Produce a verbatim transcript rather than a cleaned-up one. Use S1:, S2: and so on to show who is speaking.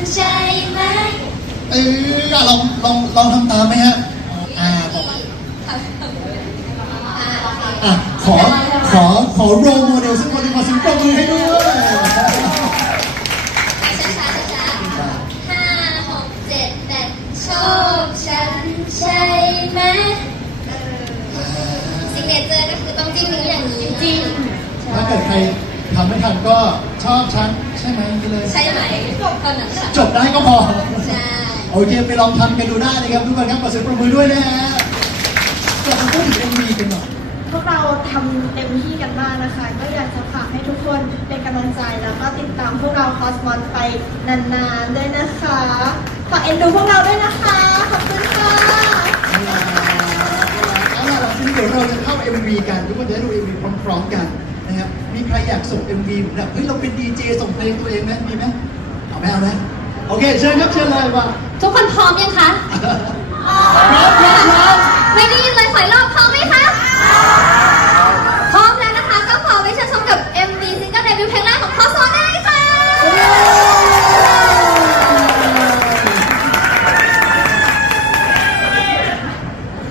S1: ใช่ไหม
S2: เออลองลองลองทำตามไหมฮะอ่าบอกอ่ะขอขอขอโรลโมเดลสักคนหนึ่งขอเสิงปรบมือให้ด้วย
S1: ช้าๆช้าๆห้าหกเจ็ดแปดชอบฉันใช่ไหมซิกเนเจอร์ก็คือต้องจิ้มนิ้วอย่างนี้จิ้ม
S2: ถ้าเกิดใครทำไม่ทันก็ชอบฉันใช่ไหมนี่เลย
S1: ใช่ไหมเท่านั้นค่ะ
S2: จบได้ก็พอ
S1: ใช่
S2: โอเคไปลองทำกันดูได้นะครับทุกคนครับขอเสียงปรบมือด้วยนะฮะกลับมาพูดถึง เอ็ม วี กันหน่อย
S3: พวกเราทำเต็มที่กันมากนะคะก็อยากจะฝากให้ทุกคนเป็นกำลังใจแล้วก็ติดตามพวกเราคอสมอสไปนานๆด้วยนะคะฝากเอ็นดูพวกเราด้วยนะคะขอบคุณค่ะ
S2: เอาล่ะเราทีนี้เดี๋ยวเราจะเข้า เอ็ม วี กันทุกคนจะได้ดู เอ็ม วี พร้อมๆกันนะครับมีใครอยากส่ง เอ็ม วี แบบเฮ้ยเราเป็นดีเจส่งเพลงตัวเองไหมมีไหมเอาไหมเอาไหมโอเคเชิญครับเชิญเลยว่า
S1: ทุกคนพร้อมยังคะ